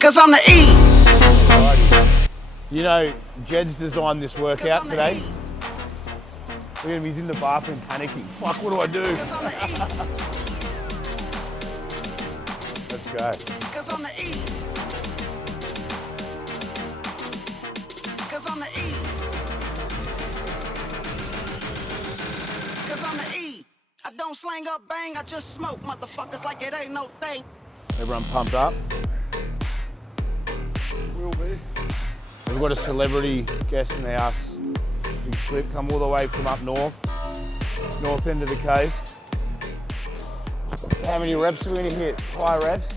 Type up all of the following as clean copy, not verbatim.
Cause I'm the E. You know, Jed's designed this workout today. Look at him, he's in the bathroom panicking. Fuck, what do I do? Cause I'm the E. Let's go. Cause I'm the E. Cause I'm the E. Cause I'm the E. I don't slang up bang, I just smoke motherfuckers like it ain't no thing. Everyone pumped up? Will be. We've got a celebrity guest in the house. Big Slip, come all the way from up north end of the coast. How many reps are we gonna hit? High reps?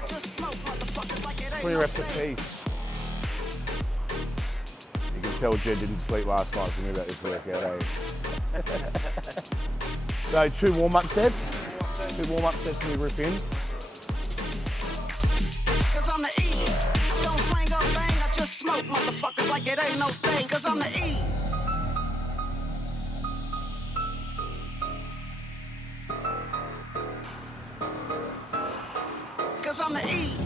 I just smoke motherfuckers like it ain't 20 no reps a thing. piece. You can tell Jed didn't sleep last night thinking about this workout, eh? So 2 warm-up sets. 2 warm-up sets and we rip in. Cause I'm the E. I don't slang up bang, I just smoke motherfuckers like it ain't no thing. Cause I'm the E. Cause I'm the E.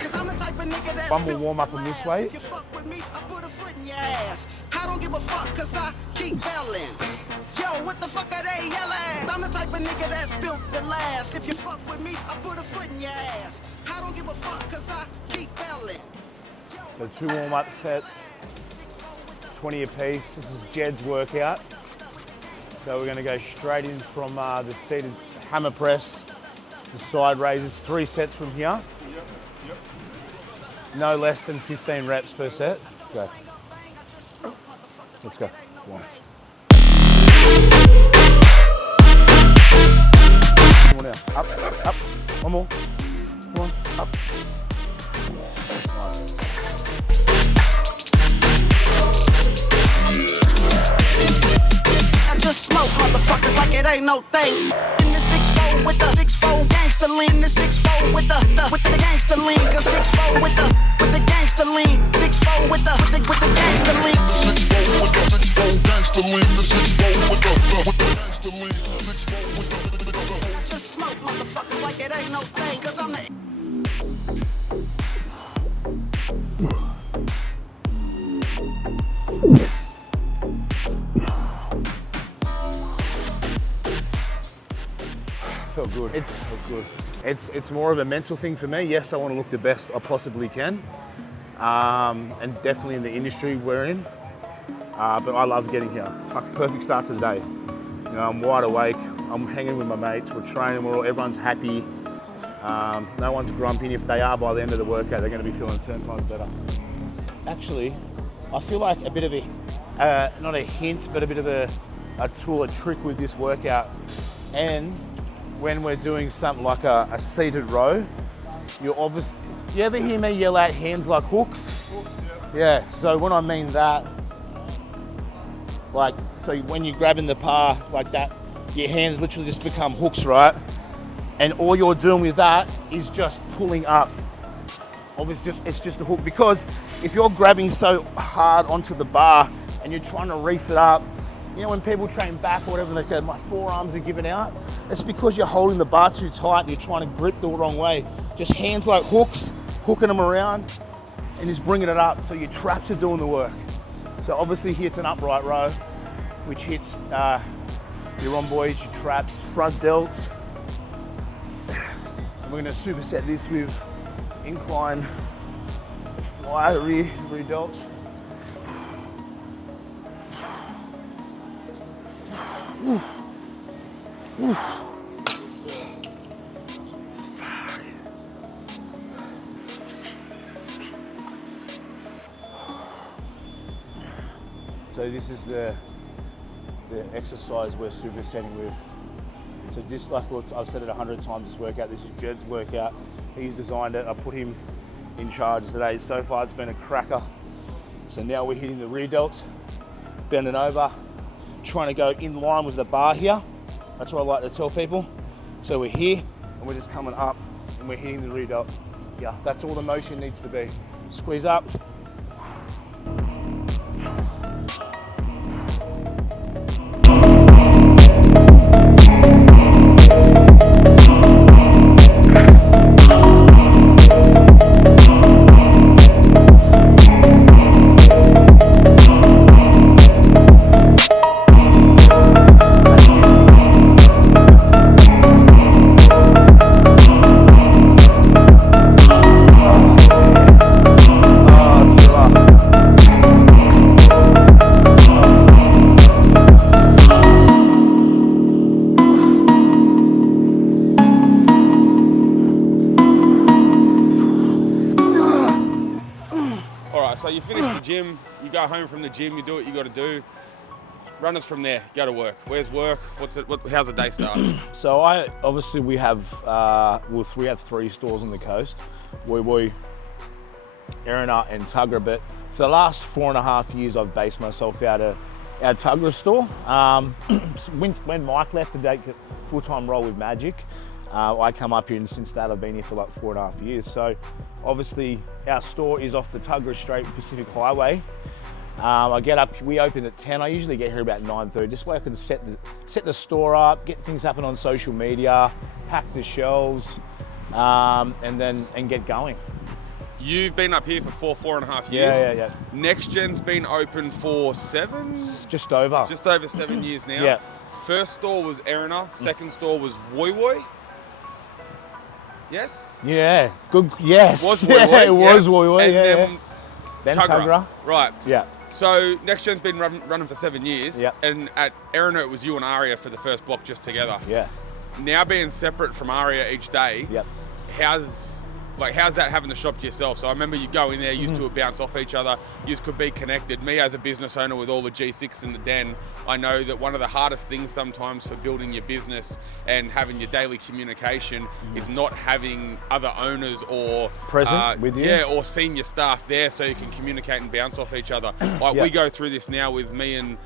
Cause I'm the type of nigga that's One more built warm up to on this last. way. If you fuck with me, I put a foot in your ass. I don't give a fuck cause I keep belling. Yo, what the fuck are they yelling? I'm the type of nigga that's built to last. If you fuck with me, I put a foot in your ass. I don't give a fuck cause I keep belling. So 2 warm-up sets, 20 a piece. This is Jed's workout. So we're gonna go straight in from the seated hammer press, the side raises, 3 sets from here. Yep. No less than 15 reps per set. Go. Let's go. Come on. Come on now. Up. One more. Come on. Up. Nice. I just smoke motherfuckers like it ain't no thing. In the 6-4 with the 6-4 gangster lean, the 6-4 with the gangster lean, cause 6-4 with the gangster lean, 6-4 with the gangster lean. The 6-4 with the 6-4 gangster lean, the 6-4 with the gangster lean, 6-4 with the. I just smoke motherfuckers like it ain't no thing, cause I'm the Felt good. It's more of a mental thing for me. Yes, I want to look the best I possibly can, and definitely in the industry we're in. But I love getting here. Fuck, perfect start to the day. You know, I'm wide awake. I'm hanging with my mates. We're training. Everyone's happy. No one's grumpy. If they are, by the end of the workout, they're going to be feeling 10 times better. Actually, I feel like a bit of a, not a hint, but a bit of a tool, a trick with this workout. And when we're doing something like a seated row, you're obviously, do you ever hear me yell out hands like hooks? Hooks, Yeah, so when I mean that, like, so when you're grabbing the par like that, your hands literally just become hooks, right? And all you're doing with that is just pulling up. Obviously, it's just a hook, because if you're grabbing so hard onto the bar and you're trying to reef it up, you know, when people train back or whatever, they go, my forearms are giving out. It's because you're holding the bar too tight and you're trying to grip the wrong way. Just hands like hooks, hooking them around and just bringing it up. So your traps are doing the work. So obviously here it's an upright row, which hits your rhomboids, your traps, front delts. And we're gonna superset this with incline fly rear delts. Oof. Oof. Fuck. So this is the exercise we're supersetting with. So just like what I've said it 100 times, this workout, this is Jed's workout. He's designed it. I put him in charge today. So far it's been a cracker. So now we're hitting the rear delts, bending over, trying to go in line with the bar here. That's what I like to tell people. So we're here and we're just coming up and we're hitting the rear delt. Yeah, that's all the motion needs to be. Squeeze up. So you finish the gym, you go home from the gym, you do what you got to do. Run us from there. Go to work. Where's work? How's the day start? So we have 3 stores on the coast. Woy Woy, Erina and Tuggerah, but for the last 4.5 years I've based myself out of our Tuggerah store. When Mike left to take a full-time role with Magic, I come up here, and since that I've been here for like 4.5 years. So obviously our store is off the Tuggerah Strait Pacific Highway. I get up, we open at 10. I usually get here about 9:30. This way I can set the store up, get things happen on social media, pack the shelves, and get going. You've been up here for 4.5 years. Yeah. Next Gen's been open for 7? Just over 7 years now. Yeah. First store was Erina, second store was Woy Woy. Yes? Yeah, good, yes. It was Woy Woy. It was Woy Woy, And then Tuggerah. Tuggerah. Right. Yeah. So Next Gen's been running for 7 years. Yep. And at Erina it was you and Aria for the first block just together. Yeah. Now being separate from Aria each day, Yep. how's that having the shop to yourself? So I remember you go in there, you two would bounce off each other, you could be connected. Me as a business owner with all the G6 in the den, I know that one of the hardest things sometimes for building your business and having your daily communication is not having other owners or present with you. Yeah, or senior staff there so you can communicate and bounce off each other. We go through this now with me and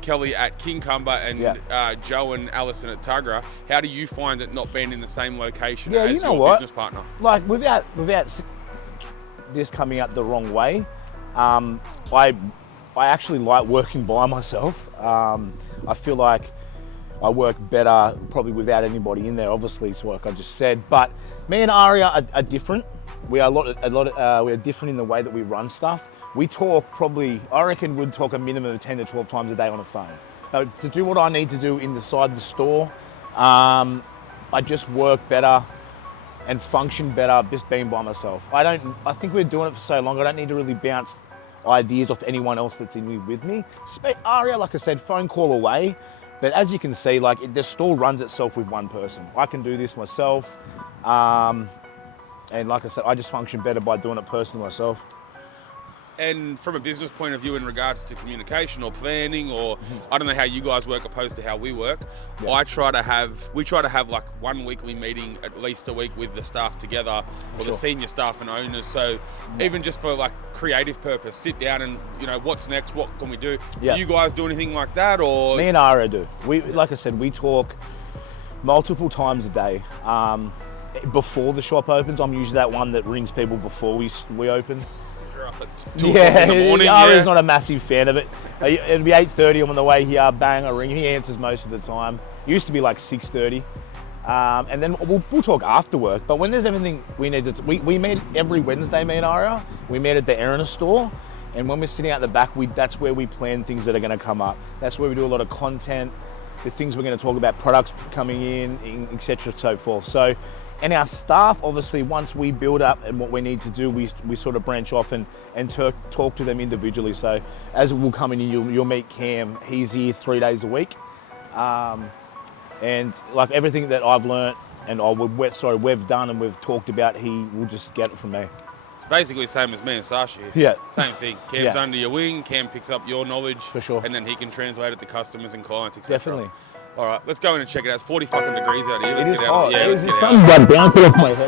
Kelly at Kincumber and Joe and Alison at Tuggerah. How do you find it not being in the same location as your business partner? Like without this coming out the wrong way, I actually like working by myself. I feel like I work better probably without anybody in there. Obviously, it's like I just said. But me and Aria are different. We are we are different in the way that we run stuff. We talk probably, I reckon we'd talk a minimum of 10 to 12 times a day on the phone. To do what I need to do inside the store, I just work better and function better just being by myself. I think we're doing it for so long, I don't need to really bounce ideas off anyone else that's in here with me. Aria, like I said, phone call away. But as you can see, the store runs itself with one person. I can do this myself. And like I said, I just function better by doing it personally myself. And from a business point of view in regards to communication or planning, or I don't know how you guys work opposed to how we work, we try to have like one weekly meeting at least a week with the staff together, or the senior staff and owners. So even just for like creative purpose, sit down and, what's next, what can we do? Do you guys do anything like that? Or me and Aria do. Like I said, we talk multiple times a day. Before the shop opens, I'm usually that one that rings people before we open. Up at 2 o'clock in the morning. Aria's not a massive fan of it. It'll be 8:30. I'm on the way here. Bang, I ring. He answers most of the time. It used to be like 6:30, and then we'll talk after work. But when there's everything we need to, we meet every Wednesday. Me and Aria, we meet at the Erina store, and when we're sitting out the back, that's where we plan things that are going to come up. That's where we do a lot of content, the things we're going to talk about, products coming in, etc. so forth. So. And our staff, obviously, once we build up and what we need to do, we sort of branch off and talk to them individually. So as we'll come in, you'll meet Cam. He's here 3 days a week. And like everything that I've learnt and we've done and we've talked about, he will just get it from me. It's basically the same as me and Sasha. Yeah. Same thing. Cam's under your wing. Cam picks up your knowledge. For sure. And then he can translate it to customers and clients, etc. Definitely. All right, let's go in and check it out. It's 40 fucking degrees out here. Let's It is get out. hot. Yeah, let's get out. Sun got down to the point.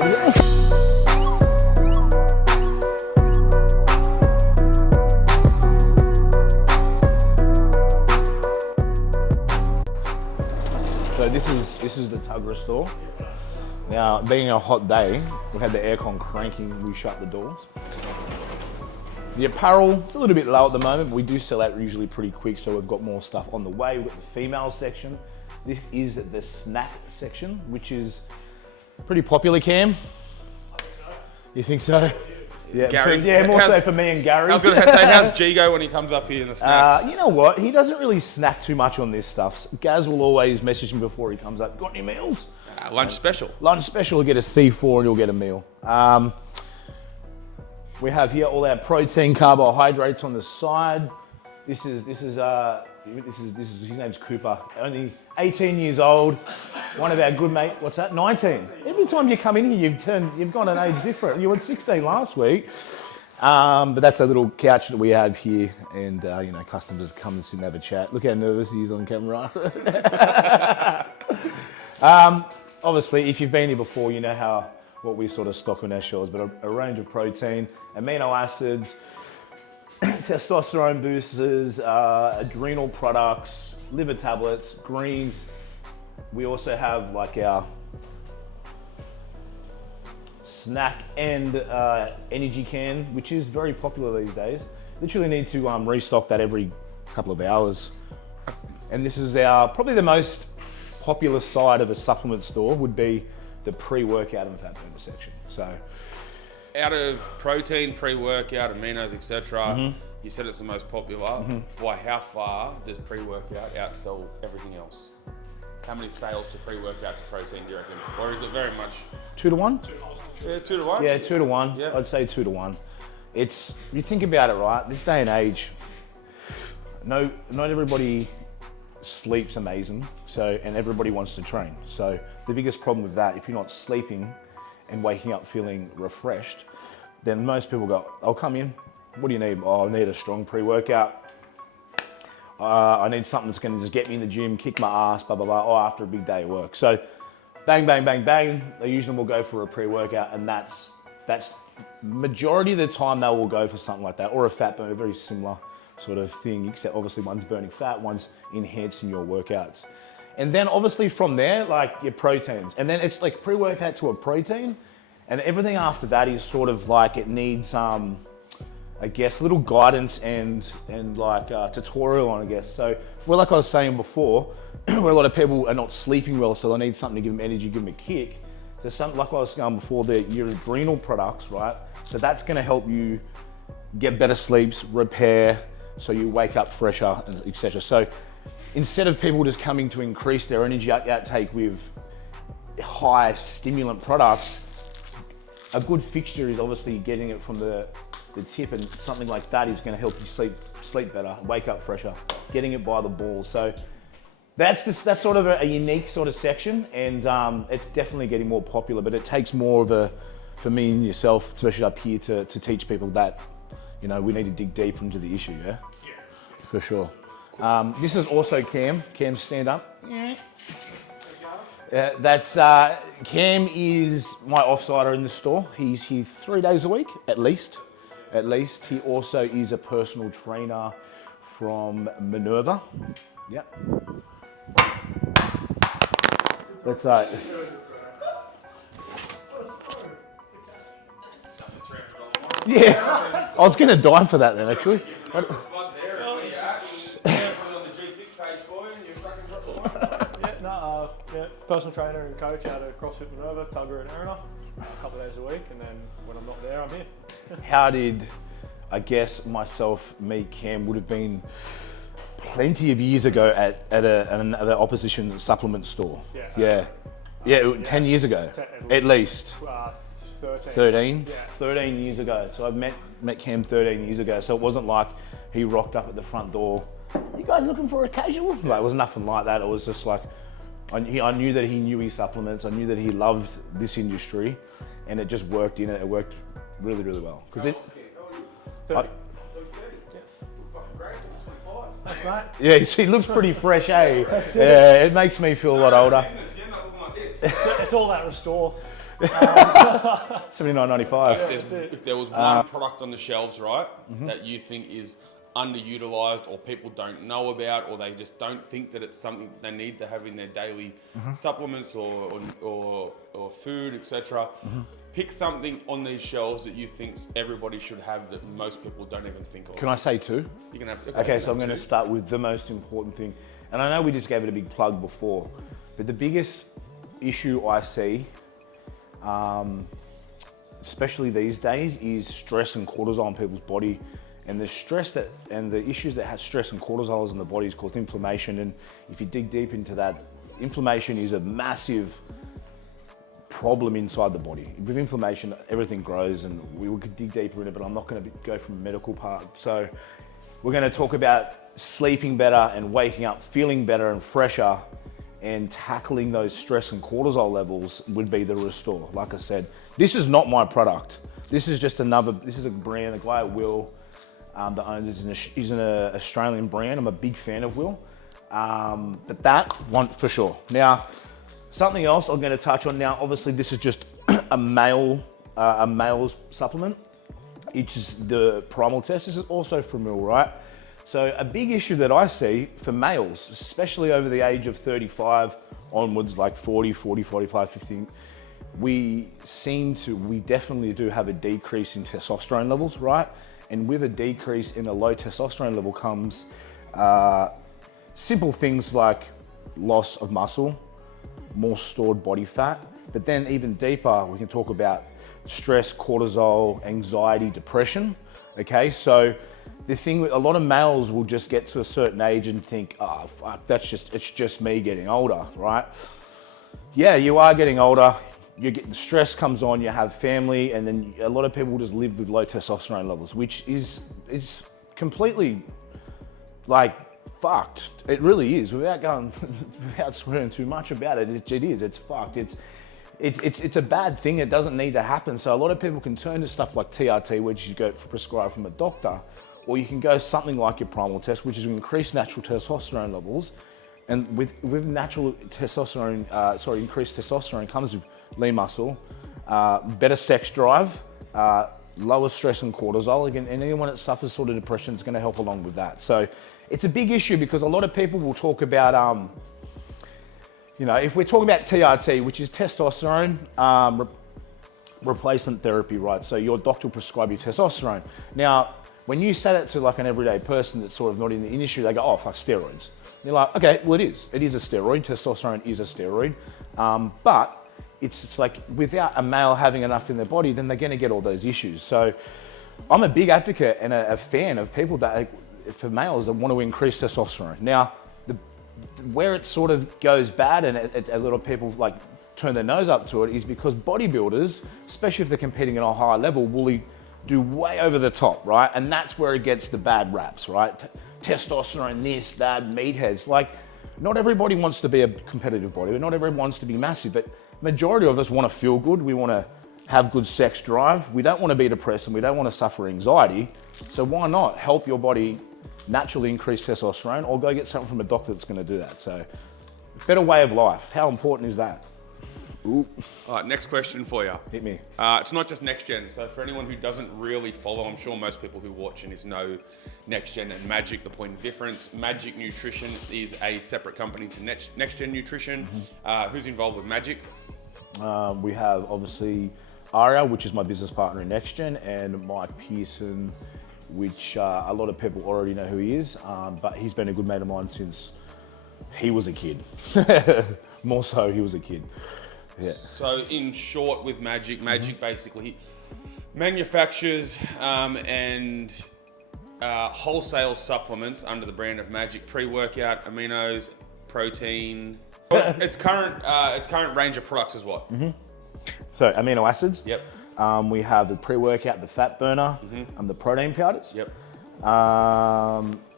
So this is the Tuggerah store. Now, being a hot day, we had the aircon cranking. We shut the doors. The apparel, it's a little bit low at the moment, but we do sell out usually pretty quick, so we've got more stuff on the way. We've got the female section. This is the snack section, which is pretty popular, Cam. I think so. You think so? Yeah, Gary, more so for me and Gary. I was going to say, how's Gigo when he comes up here in the snacks? You know what? He doesn't really snack too much on this stuff. Gaz will always message him before he comes up. Got any meals? Lunch special. Lunch special, you'll get a C4 and you'll get a meal. We have here all our protein, carbohydrates on the side. This is his name's Cooper. Only 18 years old. One of our good mate. What's that? 19. Every time you come in here, you've gone an age different. You were 16 last week. But that's a little couch that we have here, and you know, customers come and sit and have a chat. Look how nervous he is on camera. Obviously, if you've been here before, you know what we sort of stock on our shelves, but a range of protein, amino acids, testosterone boosters, adrenal products, liver tablets, greens. We also have like our snack and energy can, which is very popular these days. Literally need to restock that every couple of hours. And this is probably the most popular side of a supplement store would be the pre-workout and fat burner section. So, out of protein, pre-workout, aminos, etc., you said it's the most popular. By how far does pre-workout outsell everything else? How many sales to pre-workout to protein do you reckon? Or is it very much 2 to 1? Yeah, 2 to 1? Yeah, 2 to 1. Yeah. I'd say 2 to 1. You think about it, right? This day and age, not everybody sleeps amazing, and everybody wants to train. So the biggest problem with that, if you're not sleeping and waking up feeling refreshed, then most people go, I'll come in, what do you need? Oh, I need a strong pre-workout. I need something that's gonna just get me in the gym, kick my ass, blah, blah, blah, or after a big day of work. So bang, bang, bang, bang, they usually will go for a pre-workout, and that's majority of the time they will go for something like that, or a fat burner, very similar sort of thing, except obviously one's burning fat, one's enhancing your workouts. And then obviously from there, like your proteins. And then it's like pre-workout to a protein, and everything after that is sort of like it needs, I guess, a little guidance and like tutorial on, I guess. So, well, like I was saying before, where a lot of people are not sleeping well, so they need something to give them energy, give them a kick. So something like I was saying before, your adrenal products, right? So that's gonna help you get better sleeps, repair, so you wake up fresher, etc. So instead of people just coming to increase their energy outtake with high stimulant products, a good fixture is obviously getting it from the tip, and something like that is going to help you sleep better, wake up fresher, getting it by the ball. So that's sort of a unique sort of section, and it's definitely getting more popular, but it takes more of for me and yourself, especially up here, to teach people that, you know, we need to dig deeper into the issue, yeah? Yeah. For sure. This is also Cam. Cam, stand up. That's Cam is my offsider in the store. He's here 3 days a week, at least. He also is a personal trainer from Minerva. Yep. That's yeah. I was gonna die for that then, actually. Personal trainer and coach out of CrossFit Minerva, Tuggerah and Erina, a couple of days a week, and then when I'm not there, I'm here. How did, I guess, myself meet Cam? Would have been plenty of years ago at another opposition supplement store. Yeah. 10 years ago, at least. 13? Yeah. 13 years ago. So I met Cam 13 years ago. So it wasn't like he rocked up at the front door, you guys looking for a casual? Like, it was nothing like that. It was just like, I knew that he knew his supplements. I knew that he loved this industry, and it just worked in it. It worked really, really well. Because it. 30. Yes. That's right. Yeah, he looks pretty fresh, eh? Yeah, it makes me feel a lot older. It's all that restore. $79.95. If there was one product on the shelves, right, that you think is underutilized or people don't know about, or they just don't think that it's something they need to have in their daily supplements or food, etc. Pick something on these shelves that you think everybody should have that most people don't even think of. Can I say two? You can have. Okay, so I'm going to start with the most important thing. And I know we just gave it a big plug before, but the biggest issue I see, especially these days, is stress and cortisol in people's body. And the issues that have stress and cortisol in the body is called inflammation. And if you dig deep into that, inflammation is a massive problem inside the body. With inflammation, everything grows, and we could dig deeper in it, but I'm not going to go from the medical part. So we're going to talk about sleeping better and waking up feeling better and fresher, and tackling those stress and cortisol levels would be the Restore. Like I said, this is not my product. This is just another. This is a brand. The guy at Will, that owns it, he's an Australian brand. I'm a big fan of Will, but that one for sure. Now, something else I'm going to touch on now. Obviously, this is just a male's supplement. It's just the primal test. This is also from Will, right? So a big issue that I see for males, especially over the age of 35 onwards, like 40, 45, 50, we definitely do have a decrease in testosterone levels, right? And with a decrease in a low testosterone level comes simple things like loss of muscle, more stored body fat, but then even deeper, we can talk about stress, cortisol, anxiety, depression, okay? So the thing with a lot of males will just get to a certain age and think, oh, fuck, it's just me getting older, right? Yeah, you are getting older. The stress comes on, you have family, and then a lot of people just live with low testosterone levels, which is completely like fucked. It really is. Without swearing too much about it, it is. It's fucked. It's a bad thing. It doesn't need to happen. So a lot of people can turn to stuff like TRT, which you go prescribed from a doctor, or you can go something like your primal test, which is increase natural testosterone levels. And with natural testosterone, increased testosterone comes with lean muscle, better sex drive, lower stress and cortisol. Again, and anyone that suffers sort of depression is going to help along with that. So it's a big issue because a lot of people will talk about, if we're talking about TRT, which is testosterone replacement therapy, right? So your doctor will prescribe you testosterone. Now, when you say that to like an everyday person that's sort of not in the industry, they go, oh, fuck, steroids. You're like, okay, well, it is a steroid. Testosterone is a steroid. But it's like without a male having enough in their body, then they're going to get all those issues. So I'm a big advocate and a fan of people that, for males, that want to increase testosterone. Now, where it sort of goes bad and a lot of people like turn their nose up to it is because bodybuilders, especially if they're competing at a higher level, will do way over the top, right? And that's where it gets the bad raps, right? Testosterone, this, that, meatheads. Like, not everybody wants to be a competitive bodybuilder. Not everyone wants to be massive, but majority of us want to feel good. We want to have good sex drive. We don't want to be depressed and we don't want to suffer anxiety. So why not help your body naturally increase testosterone or go get something from a doctor that's going to do that? So better way of life. How important is that? Ooh. All right, next question for you. Hit me. It's not just Next Gen. So for anyone who doesn't really follow, I'm sure most people who watch and know Next Gen and Magic, the point of difference. Magic Nutrition is a separate company to Next Gen Nutrition. Who's involved with Magic? We have obviously Aria, which is my business partner in Next Gen, and Mike Pearson, which a lot of people already know who he is, but he's been a good mate of mine since he was a kid. More so, he was a kid. Yeah. So in short, with Magic basically manufactures and wholesale supplements under the brand of Magic, pre-workout, aminos, protein. Its current range of products is what? So amino acids. Yep. We have the pre-workout, the fat burner, and the protein powders. Yep.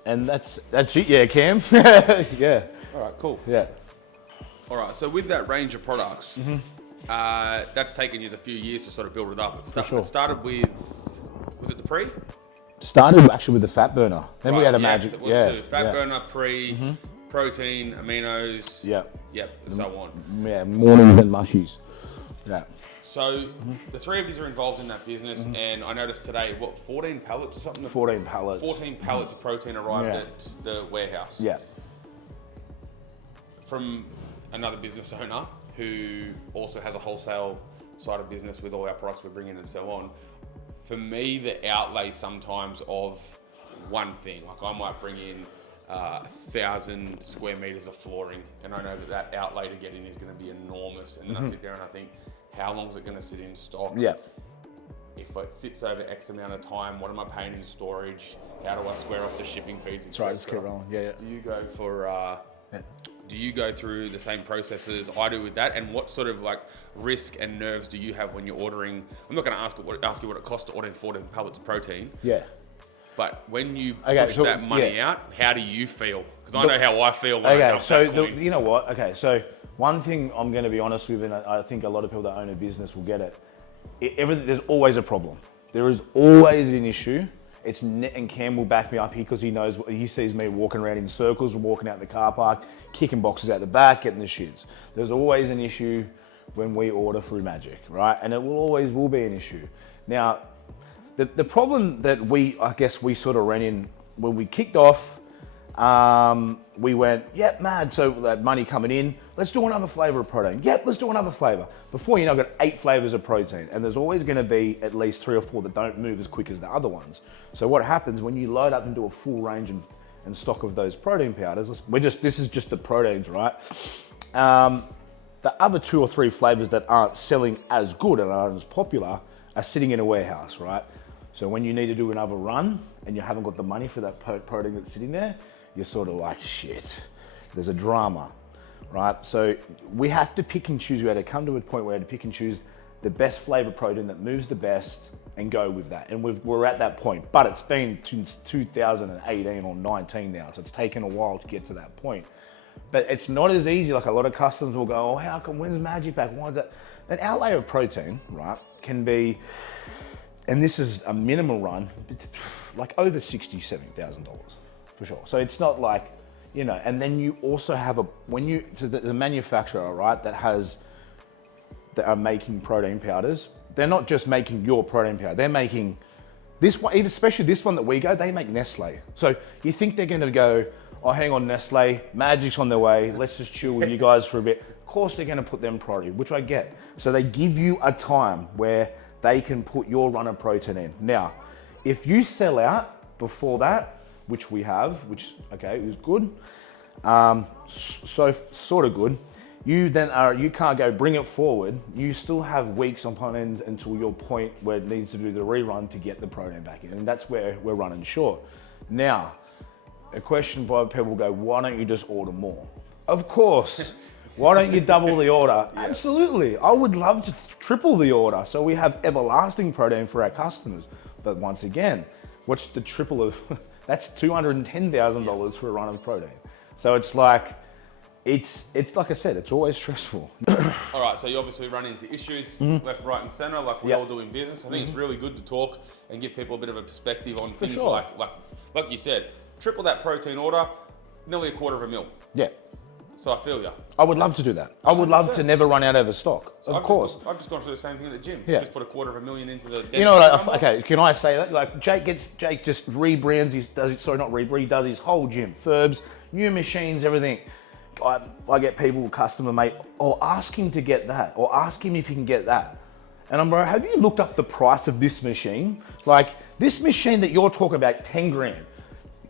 And that's it. Yeah, Cam. Yeah. All right. Cool. Yeah. All right. So with that range of products, that's taken you a few years to sort of build it up. It started with, was it the pre? Started actually with the fat burner. Then we had a yes, Magic. It was too. Fat burner, pre, protein, aminos. Yep. Yep. And so on. Yeah. Mornings and mushies. Yeah. So the three of you are involved in that business, and I noticed today, 14 pallets or something? 14 pallets. 14 pallets of protein arrived at the warehouse. Yeah. From another business owner who also has a wholesale side of business with all our products we bring in and sell on. For me, the outlay sometimes of one thing, like I might bring in 1,000 square meters of flooring, and I know that outlay to get in is going to be enormous. And then I sit there and I think, how long is it going to sit in stock? Yeah. If it sits over X amount of time, what am I paying in storage? How do I square off the shipping fees? That's right, just keep rolling. Yeah. Do you go for? Do you go through the same processes I do with that? And what sort of like risk and nerves do you have when you're ordering? I'm not going to ask you what it costs to order 14 pallets of protein. Yeah. But when you push that money out, how do you feel? Because I know how I feel when I dump that coin. You know what? Okay, so one thing I'm going to be honest with, and I think a lot of people that own a business will get it. There's always a problem. There is always an issue. And Cam will back me up here because he sees me walking around in circles, walking out the car park, kicking boxes out the back, getting the shits. There's always an issue when we order through Magic, right? And it will be an issue. Now, the problem that I guess we sort of ran in when we kicked off, we went, yep, mad. So that money coming in, let's do another flavor of protein. Yep, let's do another flavor. Before you know, I've got 8 flavors of protein, and there's always going to be at least 3 or 4 that don't move as quick as the other ones. So what happens when you load up into a full range and stock of those protein powders? This is just the proteins, right? The other 2 or 3 flavors that aren't selling as good and aren't as popular are sitting in a warehouse, right? So when you need to do another run and you haven't got the money for that protein that's sitting there, you're sort of like, shit, there's a drama, right? So we have to pick and choose. We had to come to a point where we had to pick and choose the best flavor protein that moves the best and go with that. And we're at that point, but it's been since 2018 or 19 now. So it's taken a while to get to that point. But it's not as easy. Like a lot of customers will go, oh, how come, when's Magic back? Why is that? An outlay of protein, right, can be, and this is a minimal run, like over $60,000, $70,000 for sure. So it's not like, you know, and then you also have the manufacturer, right, that are making protein powders. They're not just making your protein powder. They're making this one, especially this one that we go, they make Nestle. So you think they're going to go, oh, hang on, Nestle, Magic's on their way. Let's just chill with you guys for a bit. Of course they're going to put them priority, which I get. So they give you a time where they can put your run of protein in. Now, if you sell before that, which we have, which, okay, it was good. So sort of good. You can't go bring it forward. You still have weeks upon end until your point where it needs to do the rerun to get the protein back in. And that's where we're running short. Now, a question by people go, why don't you just order more? Of course. Why don't you double the order? Yeah. Absolutely. I would love to triple the order so we have everlasting protein for our customers. But once again, what's the triple of, that's $210,000 for a run of protein. So it's like, it's like I said, it's always stressful. All right, so you obviously run into issues left, right, and center, like we all do in business. I think it's really good to talk and give people a bit of a perspective on things like you said, triple that protein order, nearly $250,000. Yeah. So I feel you. I would love to do that. I would love to never run out of stock. So of course. I've just gone through the same thing at the gym. Yeah. Just put $250,000 into the. You know what? Okay, can I say that? Like Jake just rebrands he does his whole gym, Furbs, new machines, everything. I get people, customer mate, ask him to get that, or ask him if he can get that. And I'm like, have you looked up the price of this machine? Like this machine that you're talking about, 10 grand.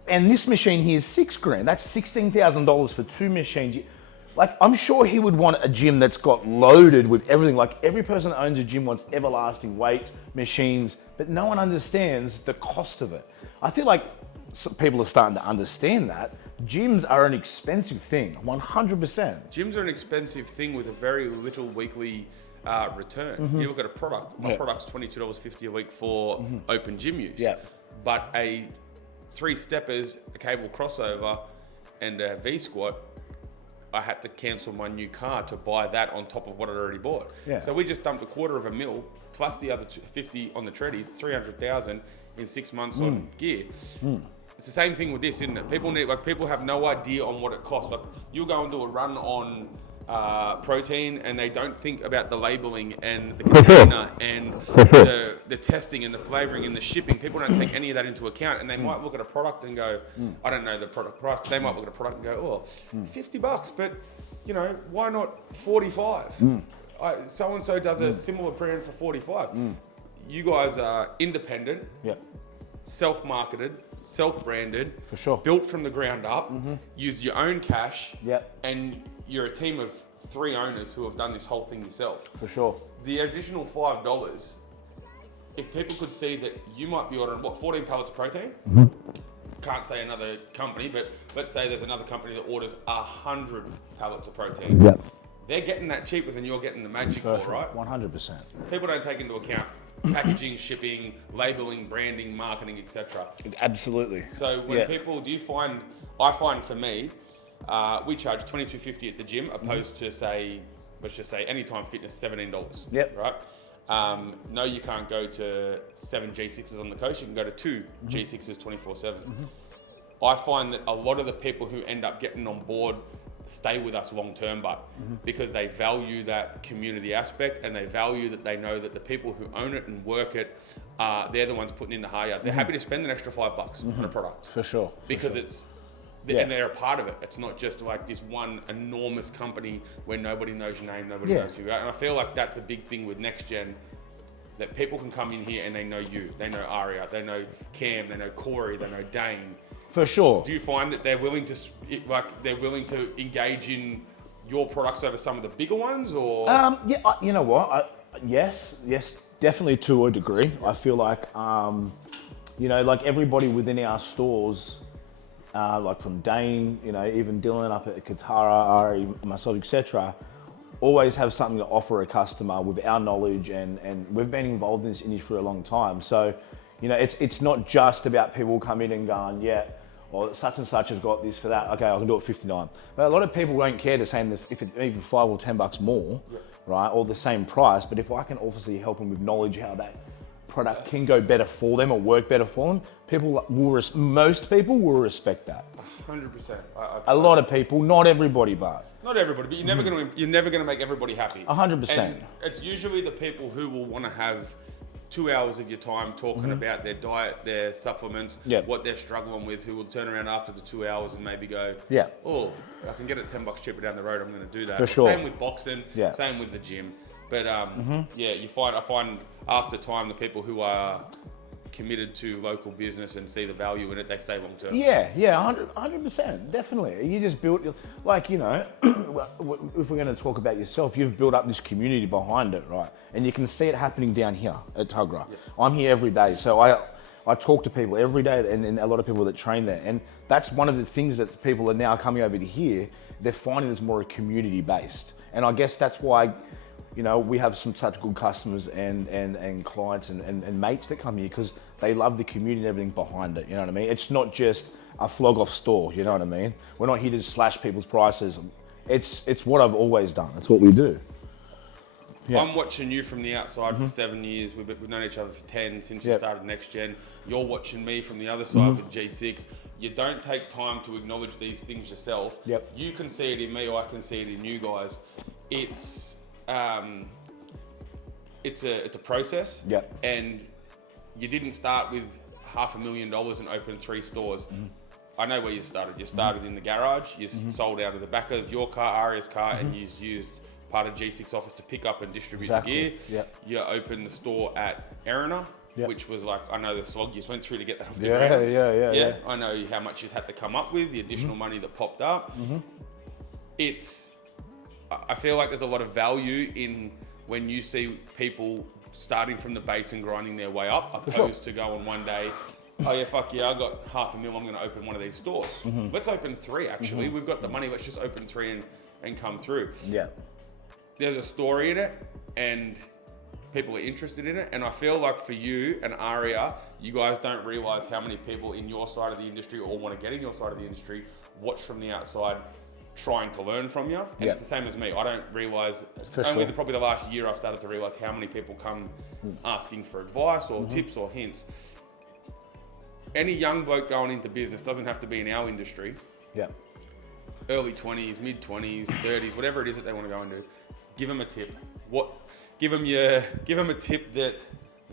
And this machine here is 6 grand. That's $16,000 for 2 machines. Like, I'm sure he would want a gym that's got loaded with everything. Like every person that owns a gym wants everlasting weights, machines, but no one understands the cost of it. I feel like people are starting to understand that. Gyms are an expensive thing, 100%. Gyms are an expensive thing with a very little weekly return. You look at a product. My product's $22.50 a week for open gym use. Yeah. But a 3 steppers, a cable crossover, and a V squat, I had to cancel my new car to buy that on top of what I'd already bought. Yeah. So we just dumped $250,000 plus the other 50 on the treadies, 300,000 in 6 months on gear. It's the same thing with this, isn't it? People have no idea on what it costs. Like you'll go and do a run on protein and they don't think about the labeling and the container and the testing and the flavoring and the shipping. People don't take any of that into account, and they might look at a product and go, I don't know the product price, but they might look at a product and go, $50, but you know, why not 45? So-and-so does a similar brand for 45. You guys are independent, self-marketed, self-branded, for sure, built from the ground up, use your own cash, and you're a team of 3 owners who have done this whole thing yourself. For sure. The additional $5, if people could see that you might be ordering, 14 pallets of protein? Can't say another company, but let's say there's another company that orders 100 pallets of protein. They're getting that cheaper than you're getting the Magic for, right? 100%. People don't take into account packaging, shipping, labeling, branding, marketing, etc. Absolutely. So when people, I find for me, we charge $22.50 at the gym, opposed to let's just say Anytime Fitness, $17. Yep. Right? No, you can't go to 7 G6s on the coast. You can go to 2 G6s 24/7. I find that a lot of the people who end up getting on board stay with us long term, but because they value that community aspect and they value that they know that the people who own it and work it, they're the ones putting in the hard yards. They're happy to spend an extra $5 on a product For sure. because it's. And they're a part of it. It's not just like this one enormous company where nobody knows your name, nobody knows who you are. And I feel like that's a big thing with Next Gen, that people can come in here and they know you. They know Aria, they know Cam, they know Corey, they know Dane. For sure. Do you find that they're willing to engage in your products over some of the bigger ones, or? You know what? Yes, definitely to a degree. I feel like, like everybody within our stores, like from Dane, even Dylan up at Katara, Ari, myself, etc., always have something to offer a customer with our knowledge, and we've been involved in this industry for a long time. So, it's not just about people coming in and going, or such and such has got this for that. Okay, I can do it $59. But a lot of people won't care to say this if it's even $5 or $10 more, right, or the same price. But if I can obviously help them with knowledge how that product can go better for them or work better for them, most people will respect that. 100%. A lot of people, not everybody, but not everybody. But you're never gonna make everybody happy. 100%. And it's usually the people who will want to have 2 hours of your time talking about their diet, their supplements, what they're struggling with, who will turn around after the 2 hours and maybe go, oh, I can get it $10 cheaper down the road, I'm going to do that. For sure. Same with boxing, same with the gym. But I find after time, the people who are committed to local business and see the value in it, they stay long term. 100%, definitely. You just built, if we're going to talk about yourself, you've built up this community behind it, right? And you can see it happening down here at Tuggerah. I'm here every day, so I talk to people every day, and a lot of people that train there, and that's one of the things that people are now coming over to here. They're finding it's more community based, and I guess that's why we have such good customers and clients and mates that come here, because they love the community and everything behind it. You know what I mean? It's not just a flog off store. You know what I mean? We're not here to slash people's prices. It's what I've always done. It's what we do. Yeah. I'm watching you from the outside for 7 years. We've known each other for 10 since you started Next Gen. You're watching me from the other side with G6. You don't take time to acknowledge these things yourself. You can see it in me, or I can see it in you guys. It's a process, and you didn't start with $500,000 and open 3 stores. I know where you started. You started in the garage. You sold out of the back of your car, Aria's car, and you used part of G6 office to pick up and distribute the gear. You opened the store at Erina, which was like, I know the slog you went through to get that off the ground. Yeah. I know how much you had to come up with, the additional money that popped up. I feel like there's a lot of value in when you see people starting from the base and grinding their way up, opposed to going one day, oh yeah, fuck yeah, I got $500,000, I'm going to open one of these stores. Let's open 3 actually. We've got the money, let's just open 3 and come through. There's a story in it and people are interested in it. And I feel like for you and Aria, you guys don't realize how many people in your side of the industry or want to get in your side of the industry watch from the outside trying to learn from you. And it's the same as me. I don't realize, probably the last year I've started to realize how many people come asking for advice or tips or hints. Any young bloke going into business doesn't have to be in our industry. Early 20s, mid 20s, 30s, whatever it is that they want to go into, give them a tip. Give them a tip that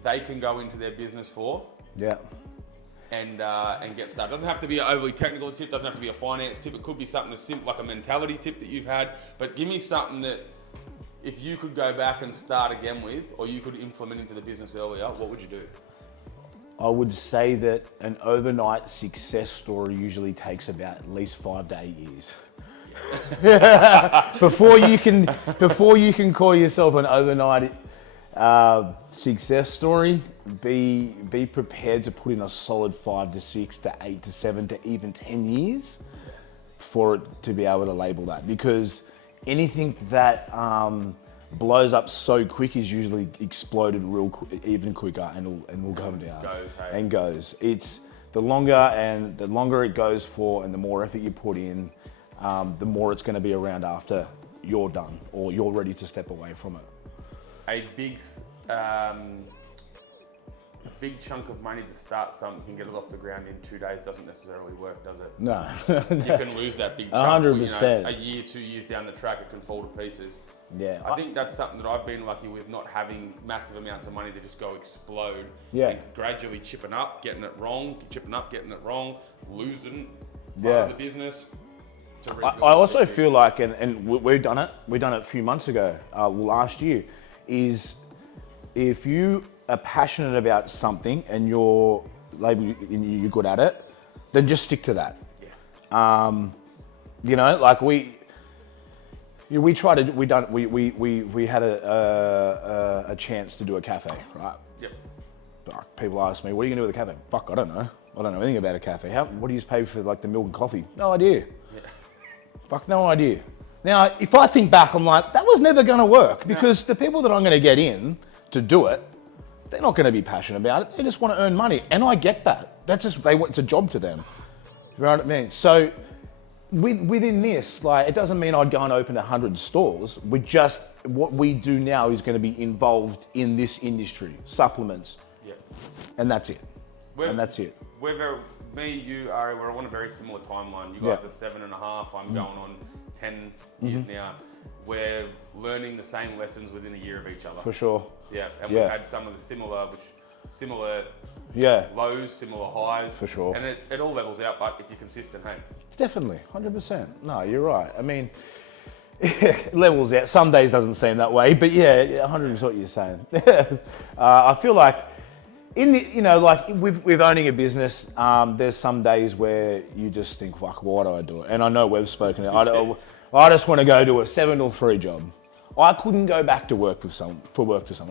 they can go into their business for. And get started. It doesn't have to be an overly technical tip, doesn't have to be a finance tip. It could be something as simple like a mentality tip that you've had. But give me something that if you could go back and start again with, or you could implement into the business earlier, what would you do? I would say that an overnight success story usually takes about at least 5 to 8 years. Before you can call yourself an overnight success story, be prepared to put in a solid 5 to 6 to 8 to 7 to even 10 years for it to be able to label that, because anything that blows up so quick is usually exploded even quicker and will come down. Goes. It's the longer it goes for, and the more effort you put in, the more it's going to be around after you're done or you're ready to step away from it. A big big chunk of money to start something and get it off the ground in 2 days doesn't necessarily work, does it? No. You can lose that big chunk. 100%. A year, 2 years down the track, it can fall to pieces. Yeah. I think that's something that I've been lucky with, not having massive amounts of money to just go explode. Yeah. And gradually chipping up, getting it wrong, chipping up, getting it wrong, losing part Yeah. of the business. To I rebuild also it. feel like, and we've done it a few months ago, last year, is if you are passionate about something and you're good at it, then just stick to that. Yeah. You know, like we had a chance to do a cafe, right? Yep. Fuck, people ask me, what are you gonna do with a cafe? Fuck, I don't know. I don't know anything about a cafe. What do you pay for like the milk and coffee? No idea. Yeah. Fuck, no idea. Now, if I think back, I'm like, that was never gonna work because the people that I'm gonna get in to do it, they're not gonna be passionate about it. They just wanna earn money. And I get that. That's just, it's a job to them. You know what I mean? So within this, like, it doesn't mean I'd go and open 100 stores. What we do now is gonna be involved in this industry, supplements, Yeah. and that's it. That's it. We're me, you, Ari, we're on a very similar timeline. You guys are 7.5. I'm going on 10 years now. We're learning the same lessons within a year of each other. For sure. Yeah, and Yeah. we've had some of the similar Yeah. lows, similar highs. For sure. And it all levels out, but if you're consistent, hey. Definitely, 100%. No, you're right. I mean, levels out. Some days doesn't seem that way, but yeah, 100% what you're saying. I feel like with owning a business, there's some days where you just think, fuck, why do I do it? And I know we've spoken. I just want to go to a 7 to 3 job. I couldn't go back to work to someone.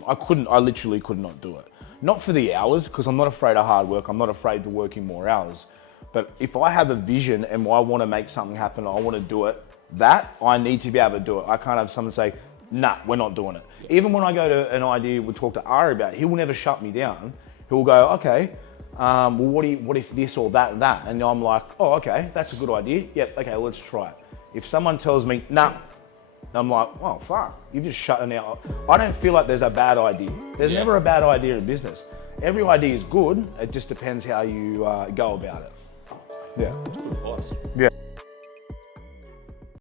I couldn't. I literally could not do it. Not for the hours, because I'm not afraid of hard work. I'm not afraid to working more hours. But if I have a vision and I want to make something happen, I want to do it, I need to be able to do it. I can't have someone say, nah, we're not doing it. Yeah. Even when I go to an idea, we'll talk to Ari about it, he will never shut me down. He'll go, okay, well, what if this or that and that? And I'm like, oh, okay, that's a good idea. Yep, okay, let's try it. If someone tells me, nah, I'm like, oh, fuck, you've just shut it out. I don't feel like there's a bad idea. There's never a bad idea in business. Every idea is good. It just depends how you go about it. Yeah. Good advice. Yeah.